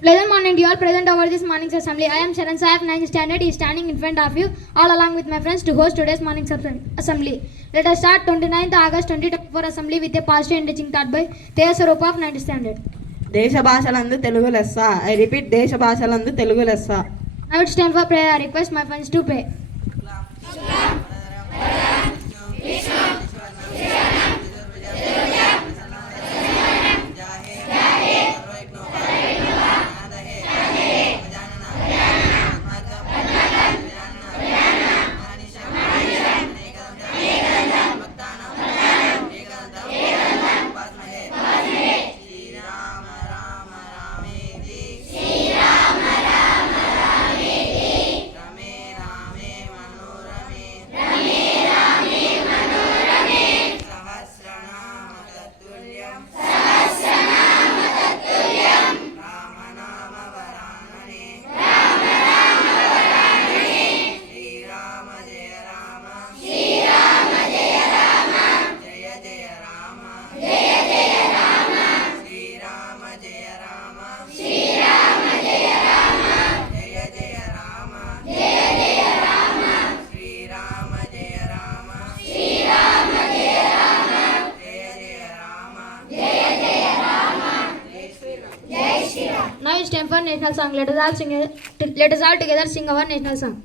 Pleasant morning to you all present over this morning's assembly. I am Sharan Saif, 9th standard, is standing in front of you, all along with my friends to host today's morning's assembly. Let us start 29th August 2024 assembly with a positive and teaching taught by Teja Sarup of 9th standard. దేశ భాషలందు తెలుగు లెస్స. I repeat, దేశ భాషలందు తెలుగు లెస్స. Now it's time for prayer. I request my friends to pray. Now it's time for national song. Let us all together sing our national song.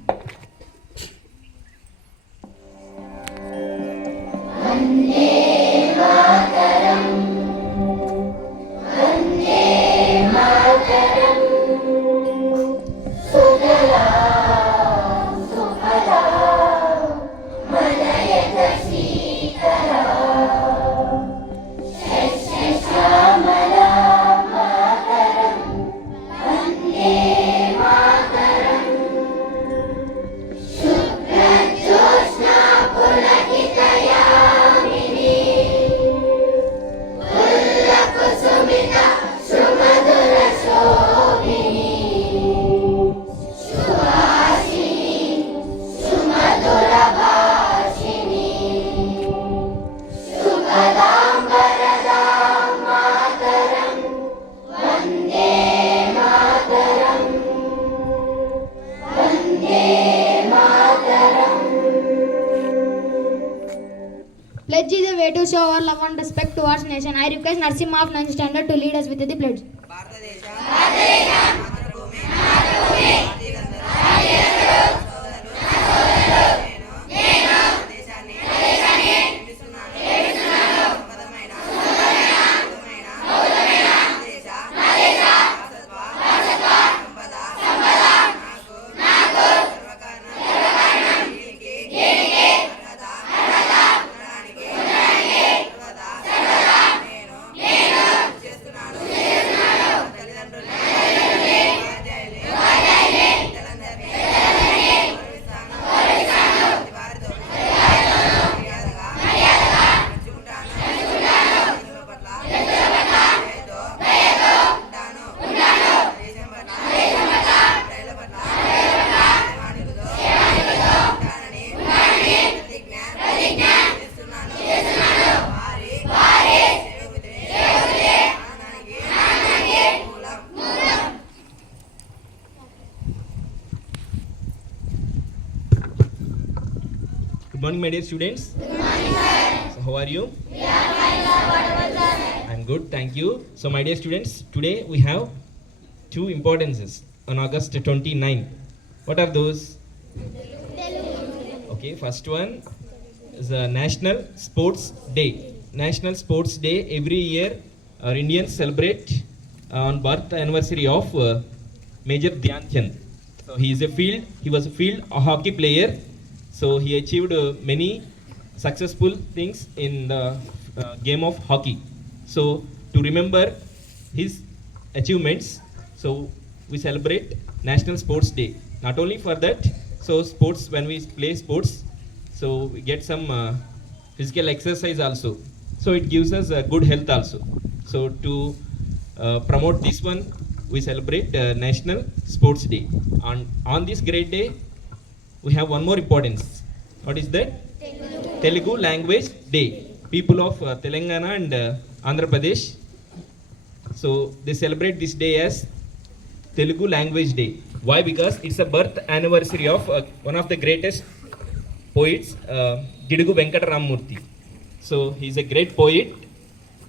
Pledge is a way to show our love and respect towards nation. I request Narsimha of 9th standard to lead us with the pledge. Good morning, my dear students. Good morning, sir. So, how are you? We are fine, sir. What about sir? I'm good, thank you. So, my dear students, today we have two importances on August 29. What are those? Okay, first one is the National Sports Day. National Sports Day, every year our Indians celebrate on birth anniversary of Major Dhyan Chand. So, he was a field hockey player. So he achieved many successful things in the game of hockey. So to remember his achievements, so we celebrate National Sports Day. Not only for that, so sports, when we play sports, so we get some physical exercise also. So it gives us good health also. So to promote this one, we celebrate National Sports Day. On this great day, we have one more importance. What is that? Telugu Language Day. People of Telangana and Andhra Pradesh. So they celebrate this day as Telugu Language Day. Why? Because it's a birth anniversary of one of the greatest poets, Gidugu Venkata Ramamurthy. So he's a great poet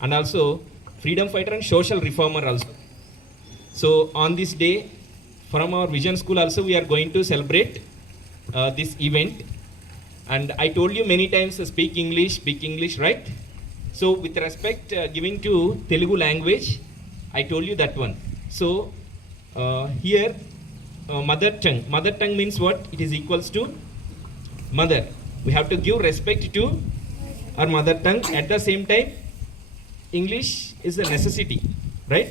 and also freedom fighter and social reformer also. So on this day, from our Vision School also we are going to celebrate this event. And I told you many times, speak English, right? So with respect giving to Telugu language, I told you that one. So here mother tongue means what? It is equals to mother. We have to give respect to our mother tongue. At the same time, English is a necessity, right?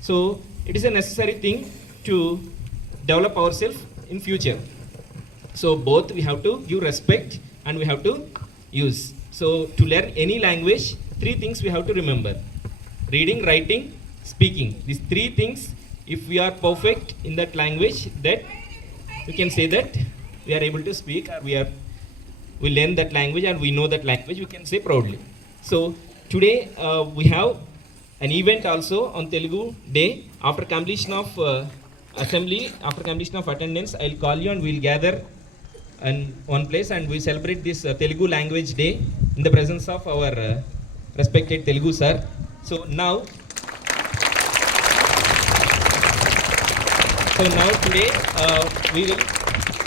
So it is a necessary thing to develop ourselves in future. So both we have to give respect and we have to use. So to learn any language, 3 things we have to remember: reading, writing, speaking. These 3 things, if we are perfect in that language, that we can say that we are able to speak, or we learn that language and we know that language, we can say proudly. So today we have an event also on Telugu Day. After completion of assembly, after completion of attendance, I'll call you and we'll gather in one place and we celebrate this Telugu Language Day in the presence of our respected Telugu sir. So now today we will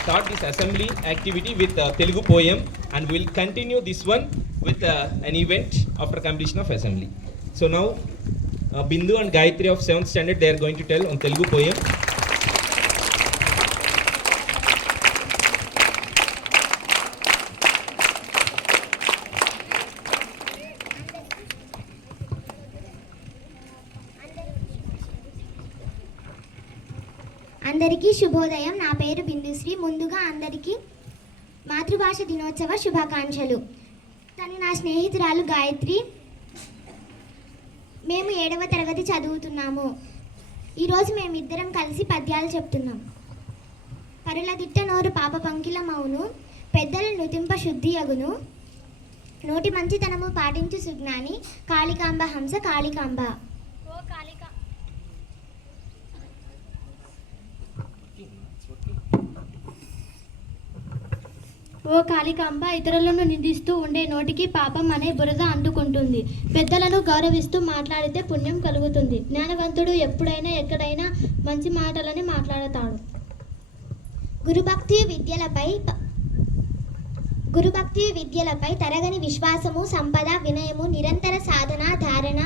start this assembly activity with Telugu poem, and we'll continue this one with an event after completion of assembly. So now Bindu and Gayatri of 7th standard, they are going to tell on Telugu poem. అందరికీ శుభోదయం. నా పేరు బిందుశ్రీ. ముందుగా అందరికీ మాతృభాష దినోత్సవ శుభాకాంక్షలు. తను నా స్నేహితురాలు గాయత్రి. మేము 7వ తరగతి చదువుతున్నాము. ఈరోజు మేమిద్దరం కలిసి పద్యాలు చెప్తున్నాం. పరుల దిట్ట నోరు పాప పంకిల మౌను, పెద్దల నుతింప శుద్ధి అగును, నోటి మంచితనము పాటించు సుజ్ఞాని, కాళికాంబ హంస కాళికాంబ. ఓ కాళికాంబ, ఇతరులను నిందిస్తూ ఉండే నోటికి పాపం అనే బురద అంటుకుంటుంది. పెద్దలను గౌరవిస్తూ మాట్లాడితే పుణ్యం కలుగుతుంది. జ్ఞానవంతుడు ఎప్పుడైనా ఎక్కడైనా మంచి మాటలని మాట్లాడతాడు. గురుభక్తి విద్యలపై తరగని విశ్వాసము, సంపద, వినయము, నిరంతర సాధన, ధారణ,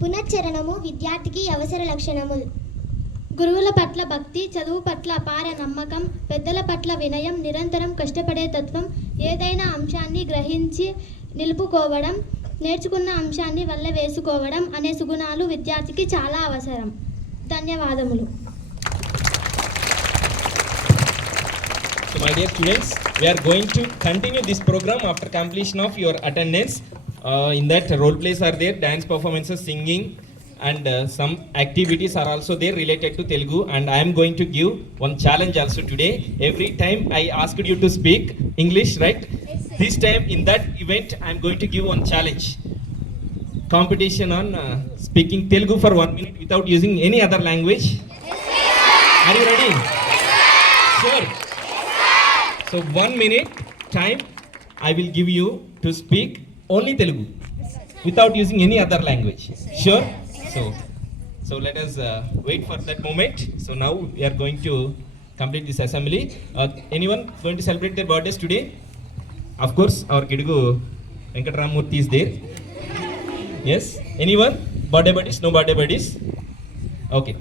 పునశ్చరణము విద్యార్థికి అవసర లక్షణములు. గురువుల పట్ల భక్తి, చదువు పట్ల అపార నమ్మకం, పెద్దల పట్ల వినయం, నిరంతరం కష్టపడే తత్వం, ఏదైనా అంశాన్ని గ్రహించి నిలుపుకోవడం, నేర్చుకున్న అంశాన్ని వల్ల వేసుకోవడం అనే సుగుణాలు విద్యార్థికి చాలా అవసరం. ధన్యవాదములు. So my dear students, we are going to continue this program after completion of your attendance. In that, role plays are there, dance performances, singing, and some activities are also there related to Telugu. And I am going to give one challenge also today. Every time I asked you to speak English, right? This time in that event I am going to give one challenge. Competition on speaking Telugu for 1 minute without using any other language. Are you ready? Sure. So 1 minute time I will give you to speak only Telugu without using any other language. Sure? So let us wait for that moment. So now we are going to complete this assembly. Anyone going to celebrate their birthdays today? Of course, our Gidugu Venkata Ramamurthy is there. Yes? Anyone? Birthday buddies? No birthday buddies? Okay.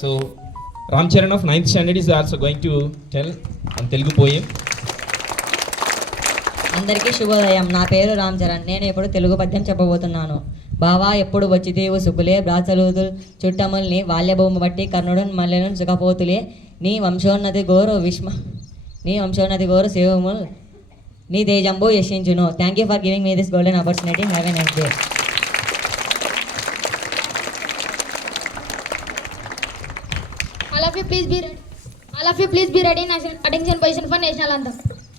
So Ram Charan of 9th standard is also going to tell on Telugu poem. అందరికీ శుభోదయం. నా పేరు రామ్ చరణ్. నేను ఇప్పుడు తెలుగు పద్యం చెప్పబోతున్నాను. బావా ఎప్పుడు వచ్చితేవు సుకులే, బ్రాచలూదు చుట్టముల్ని బాల్యభూమి బట్టి కర్ణుడు మల్లెను సుఖపోతులే, నీ వంశోన్నతి గోరు శివముల్ నీ తేజంబు యశించును. Thank you for giving me this golden opportunity. Have a nice day. All of you please be ready. Attention position for national anthem.